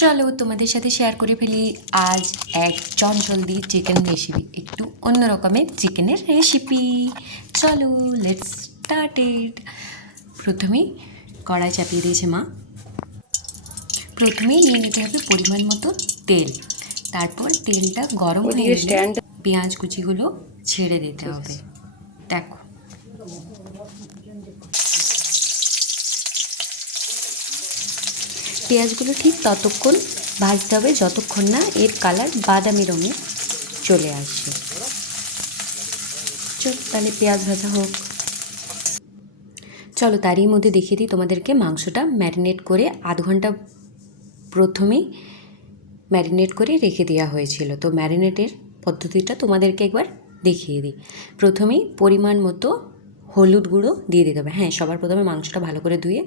চলো তোমাদের সাথে শেয়ার করে ফেলি আজ এক চটজলদি চিকেন রেসিপি, একটু অন্য রকমের চিকেনের রেসিপি। চলো লেটস স্টার্ট ইট। প্রথমেই কড়াই চাপিয়ে দিয়েছে মা। প্রথমেই নিয়ে নিতে হবে পরিমাণ মতো তেল, তারপর তেলটা গরম হয়ে গেলে পেঁয়াজ কুচিগুলো ছেড়ে দিতে হবে। দেখো পেঁয়াজগুলো ঠিক ততক্ষণ ভাজতে হবে যতক্ষণ না এর কালার বাদামি রঙে চলে আসে। চলো তাহলে পেঁয়াজ ভাজা হোক। চলো তারই মধ্যে দেখিয়ে দিই তোমাদেরকে মাংসটা ম্যারিনেট করে আধ ঘন্টা প্রথমেই ম্যারিনেট করে রেখে দেওয়া হয়েছিল। তো ম্যারিনেটের পদ্ধতিটা তোমাদেরকে একবার দেখিয়ে দিই। প্রথমেই পরিমাণ মতো হলুদ গুঁড়ো দিয়ে দিতে হবে। হ্যাঁ, সবার প্রথমে মাংসটা ভালো করে ধুয়ে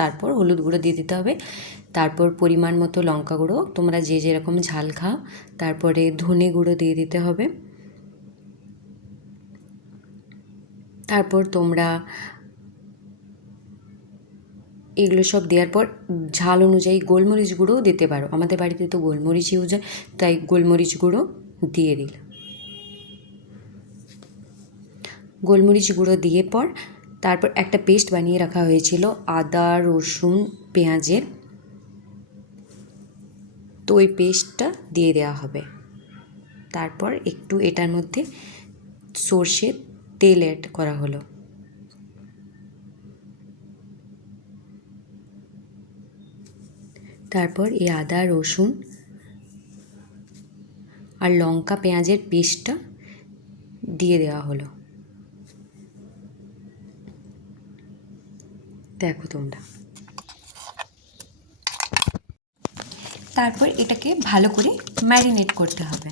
তারপর হলুদ গুঁড়ো দিয়ে দিতে হবে। তারপর পরিমাণ মতো লঙ্কা গুঁড়ো, তোমরা যে যেরকম ঝাল খাও। তারপরে ধনে গুঁড়ো দিয়ে দিতে হবে। তারপর তোমরা এগুলো সব দেওয়ার পর ঝাল অনুযায়ী গোলমরিচ গুঁড়োও দিতে পারো। আমাদের বাড়িতে তো গোলমরিচ ইউজ হয়, তাই গোলমরিচ গুঁড়ো দিয়ে দিলাম। গোলমরিচ গুঁড়ো দিয়ে পর তারপর একটা পেস্ট বানিয়ে রাখা হয়েছিল আদা রসুন পেঁয়াজের, তো ওই পেস্টটা দিয়ে দেওয়া হবে। তারপর একটু এটার মধ্যে সর্ষের তেল অ্যাড করা হলো। তারপর এই আদা রসুন আর লঙ্কা পেঁয়াজের পেস্টটা দিয়ে দেওয়া হলো। দেখো তোমরা, তারপর এটাকে ভালো করে ম্যারিনেট করতে হবে।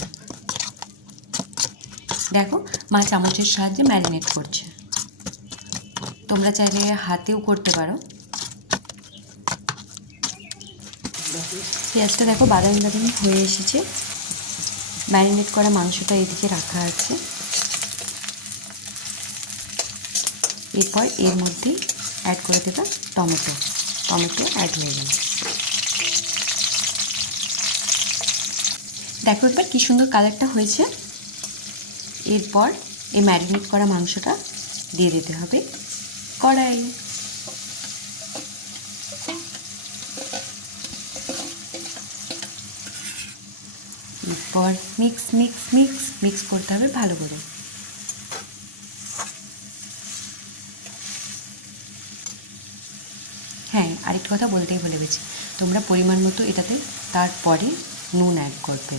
দেখো মা চামচের সাহায্যে ম্যারিনেট করছে, তোমরা চাইলে হাতেও করতে পারো। পেঁয়াজটা দেখো বাদামি বাদামি হয়ে এসেছে। ম্যারিনেট করা মাংসটা এদিকে রাখা আছে। এরপর এর মধ্যে অ্যাড করে দেবে টমেটো অ্যাড হয়ে গেল। দেখো এবার কী সুন্দর কালারটা হয়েছে। এরপর এই ম্যারিনেট করা মাংসটা দিয়ে দিতে হবে কড়াই। এরপর মিক্স করতে হবে ভালো করে। হ্যাঁ, আরেকটা কথা বলতেই ভুলে গেছি, তোমরা পরিমাণ মতো এটাতে তারপরে নুন অ্যাড করবে।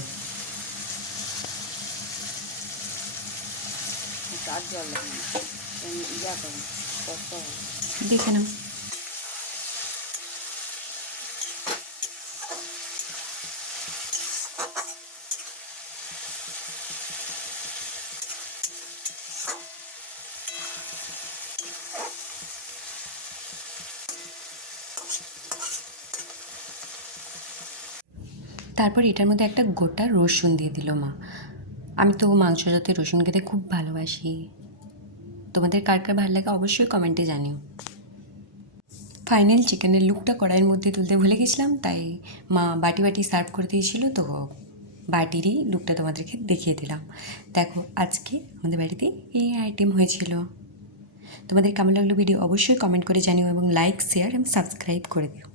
দেখে নাও। তারপর এটার মধ্যে একটা গোটা রসুন দিয়ে দিল মা। আমি তো মাংস সাথে রসুন খেতে খুব ভালোবাসি। তোমাদের কার কার ভালো লাগে অবশ্যই কমেন্টে জানিও। ফাইনাল চিকেনের লুকটা কড়াইয়ের মধ্যে তুলতে ভুলে গেছিলাম, তাই মা বাটি সার্ভ করে দিয়েছিল, তো বাটিরই লুকটা তোমাদেরকে দেখিয়ে দিলাম। দেখো আজকে আমাদের বাড়িতে এই আইটেম হয়েছিল। তোমাদের কেমন লাগলো ভিডিও অবশ্যই কমেন্ট করে জানিও এবং লাইক শেয়ার এবং সাবস্ক্রাইব করে দিও।